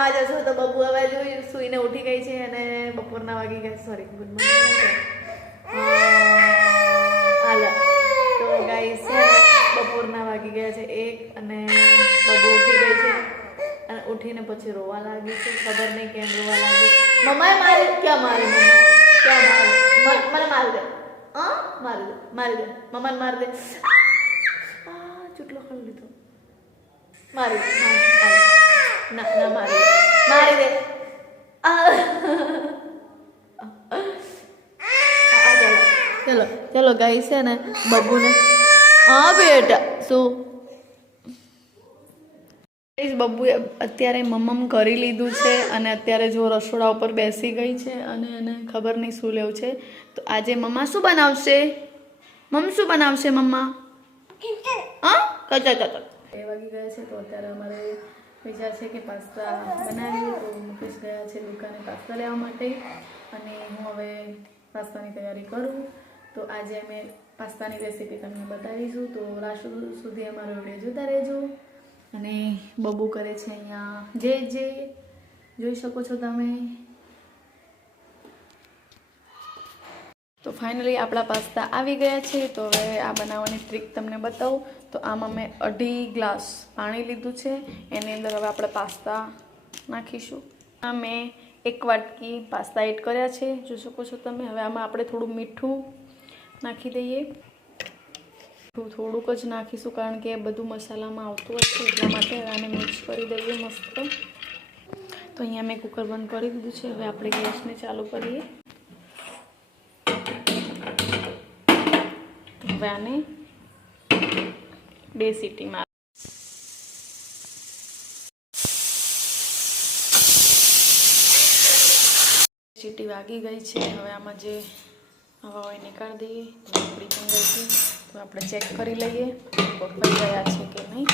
આમાં જશો તો બબુ હવે જોયું સુઈને ઉઠી ગઈ છે અને બપોરના વાગી ગયા સોરી ગુડ મોર્નિંગ હાલ. તો ગાઈસ બપોરના વાગી ગયા છે એક અને બબુ ઉઠી ગઈ છે. અને ઉઠીને પછી રોવા લાગી છે. ખબર નહીં કેમ રોવા લાગી મમ્માએ મારે ક્યાં મારે ક્યાં મારે મને મારી દે. હા મારી દે મારી દે. મમ્માને મારી દે. ચૂટલો ખાલી લીધો. મારી દે. ના ના મારી દે મારી દે ચલો. ચલો ચલો ગાઈ છે ને બબુને. હા બેટા શું? બબ્બુએ અત્યારે મમ્મમ કરી લીધું છે અને અત્યારે જો રસોડા ઉપર બેસી ગઈ છે અને એને ખબર નહીં શું લેવું છે. તો આજે મમ્મા શું બનાવશે? મમ શું બનાવશે મમ્મા? હા? કચા કચા બે વાગી ગયા છે તો અત્યારે અમારે વિચાર છે કે પાસ્તા બનાવીએ તો મુકેશ ગયા છે દુકાને પાસ્તા લેવા માટે. અને હું હવે પાસ્તાની તૈયારી કરું. તો આજે અમે પાસ્તાની રેસીપી તમને બતાવીશું. તો લાસ્ટ સુધી અમારો વીડિયો જોતા રહેજો. અને બબુ કરે છે અહીંયા. જે જે જોઈ શકો છો તમે. ફાઇનલી આપણા પાસ્તા આવી ગયા છે, તો હવે આ બનાવવાની ટ્રીક તમને બતાવું. તો આમાં મેં અઢી ગ્લાસ પાણી લીધું છે, એની અંદર હવે આપણે પાસ્તા નાખીશું. આ મેં એક વાટકી પાસ્તા એડ કર્યા છે જોઈ શકો છો તમે. હવે આમાં આપણે થોડું મીઠું નાખી દઈએ. થોડુંક જ નાખીશું, કારણ કે બધું મસાલામાં આવતું છે, એટલા માટે હવે આને મિક્સ કરી દઈએ મસ્ત. તો અહીંયા મેં કુકર બંધ કરી દીધું છે. હવે આપણે ગેસને ચાલુ કરીએ. હવે આને બે સીટીમાં. સીટી વાગી ગઈ છે. હવે આમાં જે હવા હોય નીકાળી દઈએ. ઉકળી પણ ગઈ છે. તો આપણે ચેક કરી લઈએ. બફાઈ ગયા છે કે નહીં.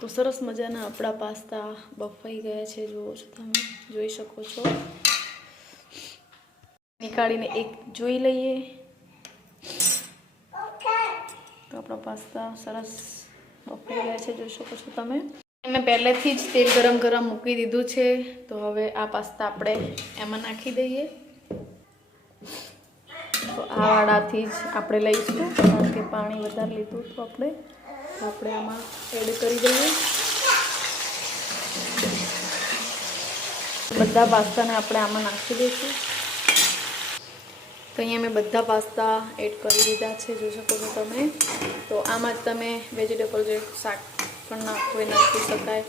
તો સરસ મજાના આપણા પાસ્તા બફાઈ ગયા છે. જુઓ છો તમે. જોઈ શકો છો. નીકાળીને એક જોઈ લઈએ. તો આપણા પાસ્તા સરસ બફાઈ ગયા છે જોઈ શકો છો તમે. મેં પહેલેથી જ તેલ ગરમ ગરમ મૂકી દીધું છે તો હવે આ પાસ્તા આપણે એમાં નાખી દઈએ. તો આ વાડાથી જ આપણે લઈશું કારણ કે પાણી વધારે લીધું તો આપણે. તો આપણે આમાં એડ કરી દઈએ. બધા પાસ્તાને આપણે આમાં નાખી દઈશું. તો અહીંયા મેં બધા પાસ્તા એડ કરી દીધા છે, જોઈ શકો છો તમે. તો આમાં જ તમે વેજીટેબલ જે શાક પણ નાખવું એ નાખી શકાય.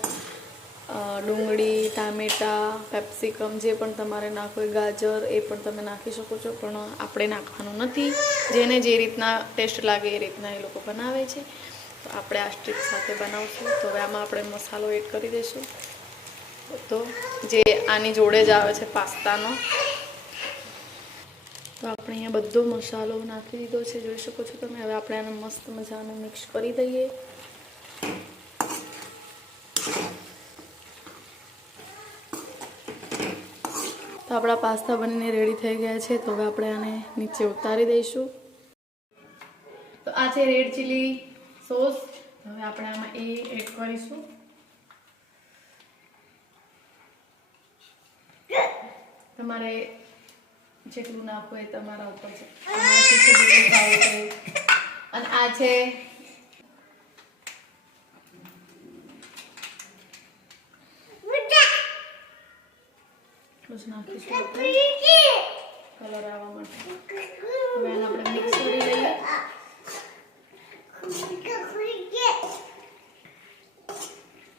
ડુંગળી, ટામેટાં કેપ્સિકમ જે પણ તમારે નાખવું હોય ગાજર એ પણ તમે નાખી શકો છો, પણ આપણે નાખવાનું નથી. જેને જે રીતના ટેસ્ટ લાગે એ રીતના એ લોકો બનાવે છે. તો આપણે આ સ્ટ્રીક સાથે બનાવશું. તો હવે આમાં આપણે મસાલો એડ કરી દઈશું. તો જે આની જોડે જ આવે છે પાસ્તાનો. તો આપણે અહીંયા બધો મસાલો નાખી દીધો છે. જોઈ શકો છો તમે. હવે આપણે આને મસ્ત મજાને મિક્સ કરી દઈએ. તો આપણા પાસ્તા બનીને રેડી થઈ ગયા છે. તો હવે આપણે આને નીચે ઉતારી દઈશું. તો આ છે રેડ ચીલી સોસ. હવે આપણે આમાં એ એડ કરીશું. તમારે જેટલું નાખવું એ તમારા ઉપર છે. જેટલું ખાવું છે? અને આ છે કલર આવવા માટે. હવે એને આપણે મિક્સ કરી લઈએ.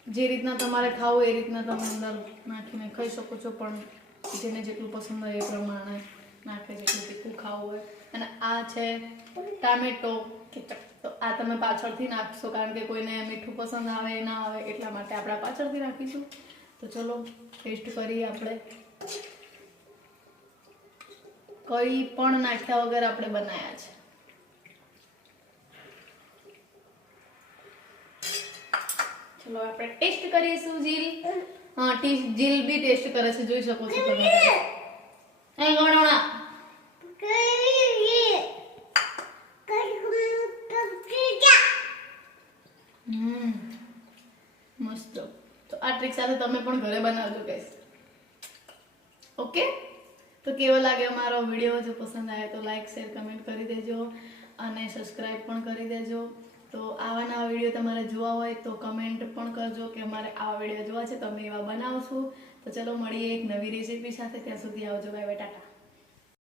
જે રીતના તમારે ખાવું એ રીતના તમે અંદર નાખીને ખાઈ શકો છો પણ જેને જેટલું પસંદ હોય એ પ્રમાણે નાખે જેટલું તીખું ખાવું હોય. અને આ છે ટામેટો કેચપ તો આ તમે પાછળથી નાખશો કારણ કે કોઈને મીઠું પસંદ આવે ના આવે એટલા માટે આપણે પાછળથી નાખીશું તો ચલો ટેસ્ટ કરીએ આપણે. કંઈ પણ નાખ્યા વગર આપણે બનાવ્યા છે. ચલો આપણે ટેસ્ટ કરીશું જીલ. હા જીલ બી ટેસ્ટ કરે છે જોઈ શકો છો તમે. એ ગણોણા હમ મસ્ત મસ્ત તો આ ટ્રીક સાથે તમે પણ ઘરે બનાવજો ગાઈસ ઓકે તો કેવો લાગે અમારો વીડિયો જો પસંદ આવે તો લાઈક શેર કમેન્ટ કરી દેજો અને સબસ્ક્રાઈબ પણ કરી દેજો. તો આવા નવા વીડિયો તમારે જોવા હોય તો કમેન્ટ પણ કરજો કે અમારે આવા વીડિયો જોવા છે તમે એવા બનાવશું. તો ચલો મળીએ એક નવી રેસીપી સાથે. ત્યાં સુધી આવજો. Bye tata.